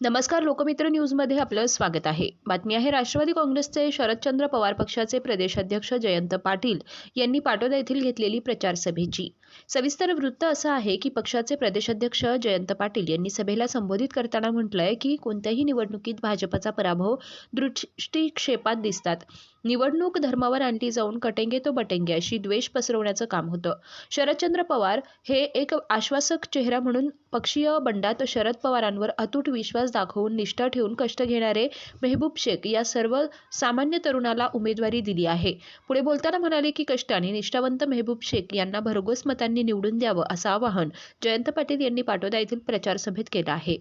नमस्कार लोकमित्र न्यूजमध्ये आपलं स्वागत आहे. बातमी आहे राष्ट्रवादी काँग्रेसचे शरदचंद्र पवार पक्षाचे प्रदेशाध्यक्ष जयंत पाटील यांनी पाटोदा येथील घेतलेली प्रचार सभेची. सविस्तर वृत्त असं आहे की पक्षाचे प्रदेशाध्यक्ष जयंत पाटील यांनी सभेला संबोधित करताना म्हटलंय की कोणत्याही निवडणुकीत भाजपचा पराभव दृष्टिक्षेपात दिसतात. निवडणूक धर्मावर आणली जाऊन कटेंगे तो बटेंगे अशी द्वेष पसरवण्याचं काम होतं. शरदचंद्र पवार हे एक आश्वासक चेहरा म्हणून पक्षीय बंडात शरद पवारांवर अतूट विश्वास दाखवून निष्ठा ठेवून कष्ट घेणारे मेहबूब शेख या सर्व सामान्य तरुणाला उमेदवारी दिली आहे. पुढे बोलताना म्हणाले की कष्टाने निष्ठावंत मेहबूब शेख यांना भरघोस मतांनी निवडून द्यावं असं आवाहन जयंत पाटील यांनी पाटोदा येथील प्रचार सभेत केलं आहे.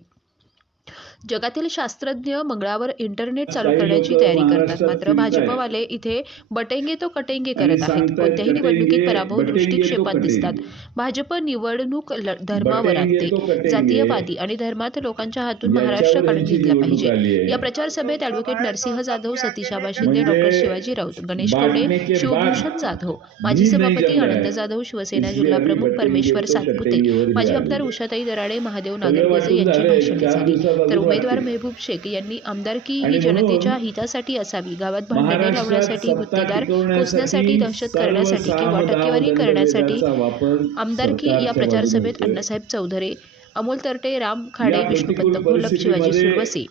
जगातील शास्त्रज्ञ मंगळावर इंटरनेट चालू करण्याची तयारी करतात मात्र. भाजपवाले इथे बटेंगे तो कटेंगे करत आहेत कोणत्याही निवडणुकीत पराभव दृष्टिक्षेपात. दिसतात भाजप निवडणूक धर्मावर आणते. जातीयवादी आणि धर्मात लोकांच्या हातून महाराष्ट्र काढून घेतला पाहिजे. या प्रचार सभेत अॅडव्होकेट नरसिंह जाधव सतीश आबा शिंदे डॉक्टर शिवाजी राऊत गणेश कवडे शिवभूषण जाधव माजी सभापती आनंद. जाधव शिवसेना जिल्हा प्रमुख परमेश्वर सातपुते माजी आमदार. उषाताई दराडे महादेव वाटून यांची. भाषणे झाली तर उमेदवार. मेहबूब शेख यांनी आमदारकी ही जनतेच्या हितासाठी असावी गावात भांडणे लावण्यासाठी गुत्तेदार पोचण्यासाठी दहशत करण्यासाठी किंवा टक्केवारी करण्यासाठी आमदारकी या सरकारच्या प्रचार बाजूने सभेत होतोय. अण्णासाहेब चौधरी अमोल तरटे राम खाडे विष्णुपंत घोलप शिवाजी सुरवसे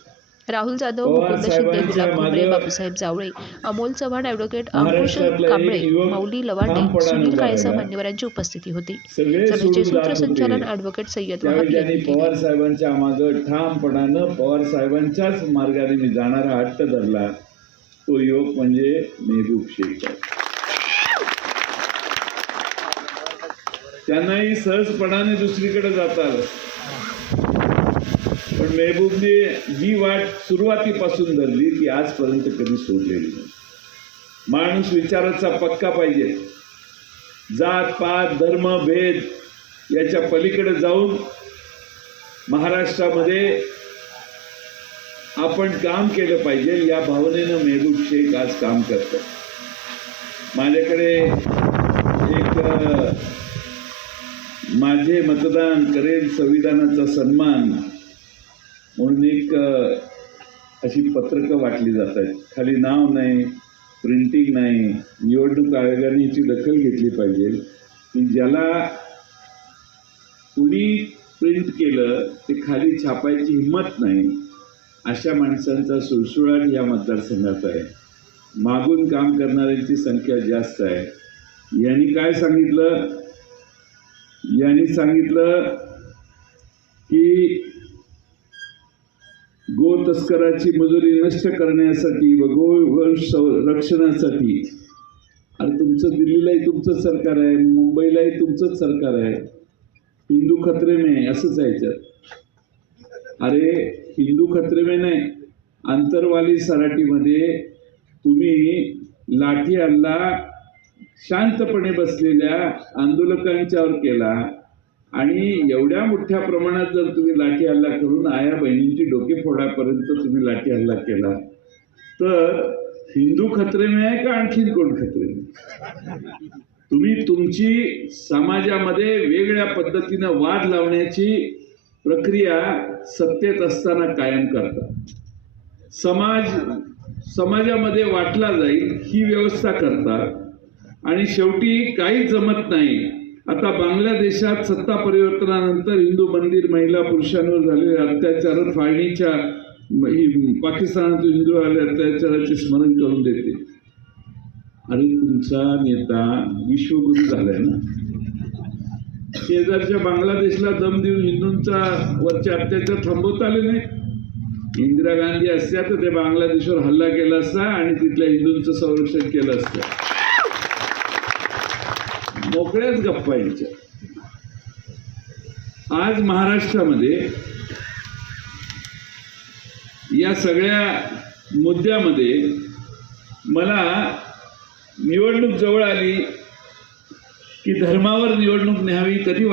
राहुल जाधव मुकुंद शिंदे गुलाब बापूसाहेब जावळे अमोल चव्हाण ॲडव्होकेट अंकुश कांबळे मौली लवाटे सुनील काळेसह. मान्यवरांची उपस्थिती होती. सभेचे सूत्रसंचालन होते. ॲडव्होकेट सय्यद वहाब यांनी पवार साहेबांच्या मागं ठामपणानं पवार साहेबांच्याच मार्गाने मी जाणारा हट्ट धरला. तो युवक म्हणजे मेहबूब शेख त्यांनाही सहजपणाने दुसरीकडे जाता आलं पण मेहबूबने जी वाट सुरुवातीपासून धरली ती आजपर्यंत कधी सोडलेली नाही. माणूस विचाराचा पक्का पाहिजे. जात पात धर्म भेद याच्या पलीकडे जाऊन महाराष्ट्रामध्ये आपण काम केलं पाहिजे या भावनेनं मेहबूब शेख आज काम करतात. माझ्याकडे एक माझे मतदान करेल संविधानाचा सन्मान म्हणून एक अशी पत्रकं वाटली जात आहेत. खाली नाव नाही प्रिंटिंग नाही निवडणूक आयोगाने याची दखल घेतली पाहिजे. की ज्याला कुणी प्रिंट केलं ते खाली छापायची हिंमत नाही अशा माणसांचा सुळसुळाट या मतदारसंघात आहे. मागून काम करणाऱ्यांची संख्या जास्त आहे. यांनी काय सांगितलं? यांनी सांगितलं की गो तस्कराची मजुरी नष्ट करण्यासाठी व गोवंश रक्षणासाठी अरे तुमचं दिल्लीलाही तुमचं सरकार आहे मुंबईलाही तुमचंच सरकार आहे. हिंदू खत्रे में असंच आहे याच्यात अरे हिंदू खत्रे में नाही आंतरवाली सराटीमध्ये तुम्ही लाठी हल्ला शांतपणे बसलेल्या आंदोलकांच्यावर केला. आणि एवढ्या मोठ्या प्रमाणात जर तुम्ही लाठी हल्ला करून आया बहिणींची डोके फोडापर्यंत तुम्ही लाठी हल्ला केला तर हिंदू खत्रे में आहे का आणखीन कोण खत्रे तुम्ही तुमची समाजामध्ये वेगळ्या पद्धतीनं वाद लावण्याची प्रक्रिया सत्तेत असताना कायम करता समाज समाजामध्ये वाटला जाईल ही व्यवस्था करता आणि शेवटी काही जमत नाही. आता बांगलादेशात सत्ता परिवर्तनानंतर हिंदू मंदिर महिला पुरुषांवर झालेले अत्याचार फाळणीच्या म- पाकिस्तानातून हिंदू आले अत्याचाराचे स्मरण करून देते. अरे तुमचा नेता विश्वगुरु झालाय ना? शेजारच्या बांगलादेशला दम देऊन हिंदूंचा वरचे अत्याचार थांबवता आले नाही. इंदिरा गांधी असत्या तर ते बांगलादेशवर हल्ला केला असता आणि तिथल्या हिंदूंचं संरक्षण केलं असतं. मोकळ्याच गप्पा यांच्या आज महाराष्ट्रामध्ये या सगळ्या मुद्द्यामध्ये मला निवडणूक जवळ आली की धर्मावर निवडणूक न्यावी कधी वाट